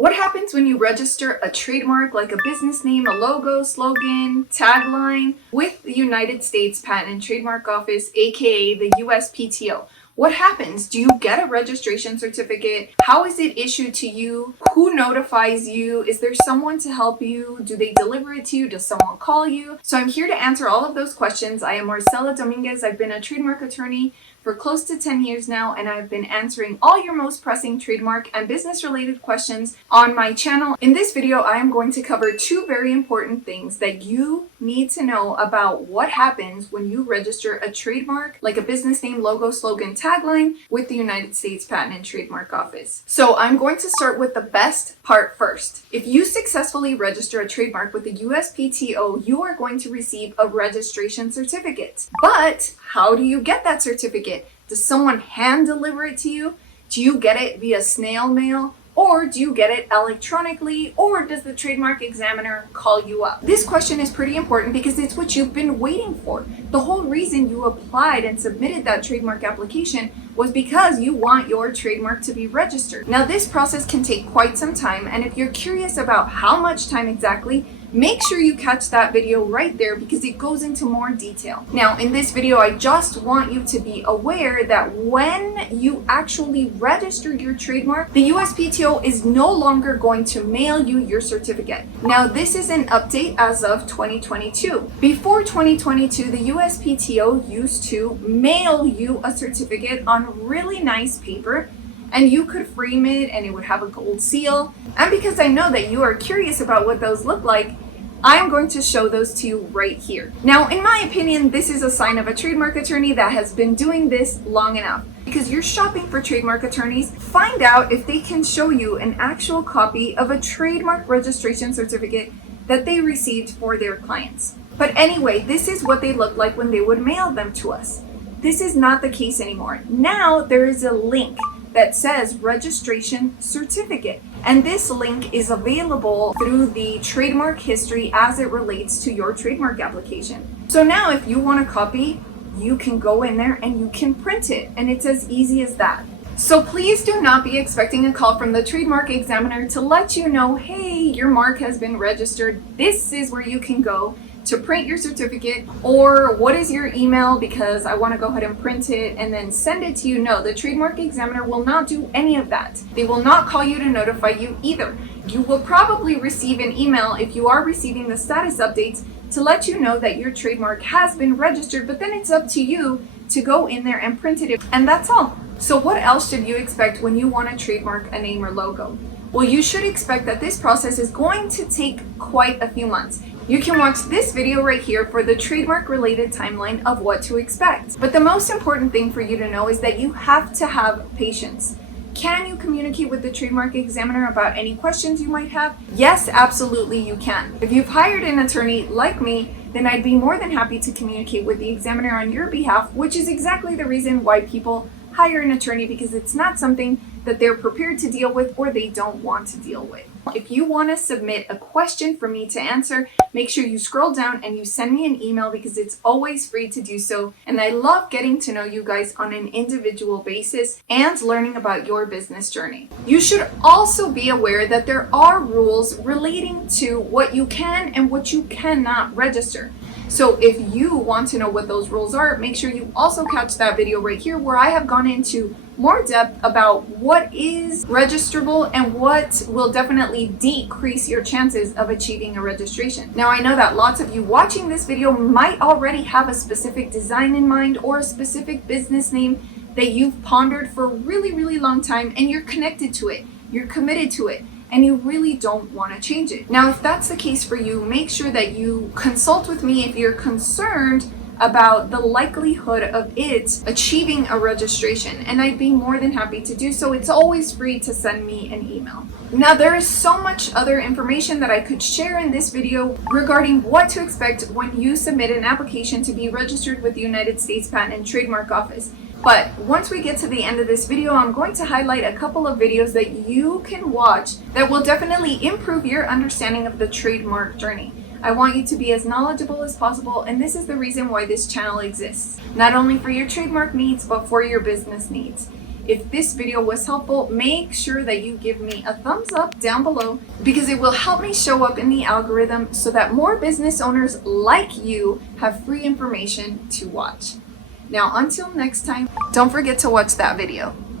What happens when you register a trademark like a business name, a logo, slogan, tagline with the United States Patent and Trademark Office, aka the USPTO? What happens? Do you get a registration certificate? How is it issued to you? Who notifies you? Is there someone to help you? Do they deliver it to you? Does someone call you? So I'm here to answer all of those questions. I am Marcella Dominguez. I've been a trademark attorney for close to 10 years now, and I've been answering all your most pressing trademark and business related questions on my channel. In this video, I am going to cover two very important things that you need to know about what happens when you register a trademark like a business name, logo, slogan, tagline with the United States Patent and Trademark Office. So I'm going to start with the best part first. If you successfully register a trademark with the USPTO, you are going to receive a registration certificate. But how do you get that certificate? Does someone hand deliver it to you? Do you get it via snail mail? Or do you get it electronically? Or does the trademark examiner call you up? This question is pretty important because it's what you've been waiting for. The whole reason you applied and submitted that trademark application was because you want your trademark to be registered. Now, this process can take quite some time, and if you're curious about how much time exactly, make sure you catch that video right there because it goes into more detail. Now, in this video, I just want you to be aware that when you actually register your trademark, the USPTO is no longer going to mail you your certificate. Now, this is an update as of 2022. Before 2022, the USPTO used to mail you a certificate on really nice paper, and you could frame it and it would have a gold seal. And because I know that you are curious about what those look like, I'm going to show those to you right here. Now, in my opinion, this is a sign of a trademark attorney that has been doing this long enough. Because you're shopping for trademark attorneys, find out if they can show you an actual copy of a trademark registration certificate that they received for their clients. But anyway, this is what they look like when they would mail them to us. This is not the case anymore. Now there is a link that says registration certificate. And this link is available through the trademark history as it relates to your trademark application. So now if you want a copy, you can go in there and you can print it. And it's as easy as that. So please do not be expecting a call from the trademark examiner to let you know, hey, your mark has been registered. This is where you can go to print your certificate, or what is your email because I want to go ahead and print it and then send it to you. No, the trademark examiner will not do any of that. They will not call you to notify you either. You will probably receive an email if you are receiving the status updates to let you know that your trademark has been registered, but then it's up to you to go in there and print it, and that's all. So what else should you expect when you want to trademark a name or logo? Well, you should expect that this process is going to take quite a few months. You can watch this video right here for the trademark related timeline of what to expect. But the most important thing for you to know is that you have to have patience. Can you communicate with the trademark examiner about any questions you might have? Yes, absolutely you can. If you've hired an attorney like me, then I'd be more than happy to communicate with the examiner on your behalf, which is exactly the reason why people hire an attorney, because it's not something that they're prepared to deal with or they don't want to deal with. If you want to submit a question for me to answer, make sure you scroll down and you send me an email because it's always free to do so. And I love getting to know you guys on an individual basis and learning about your business journey. You should also be aware that there are rules relating to what you can and what you cannot register. So if you want to know what those rules are, make sure you also catch that video right here where I have gone into more depth about what is registrable and what will definitely decrease your chances of achieving a registration. Now, I know that lots of you watching this video might already have a specific design in mind or a specific business name that you've pondered for a really, really long time, and you're connected to it, you're committed to it, and you really don't want to change it. Now, if that's the case for you, make sure that you consult with me if you're concerned about the likelihood of it achieving a registration, and I'd be more than happy to do so. It's always free to send me an email. Now, there is so much other information that I could share in this video regarding what to expect when you submit an application to be registered with the United States Patent and Trademark Office. But once we get to the end of this video, I'm going to highlight a couple of videos that you can watch that will definitely improve your understanding of the trademark journey. I want you to be as knowledgeable as possible, and this is the reason why this channel exists. Not only for your trademark needs, but for your business needs. If this video was helpful, make sure that you give me a thumbs up down below because it will help me show up in the algorithm so that more business owners like you have free information to watch. Now, until next time, don't forget to watch that video.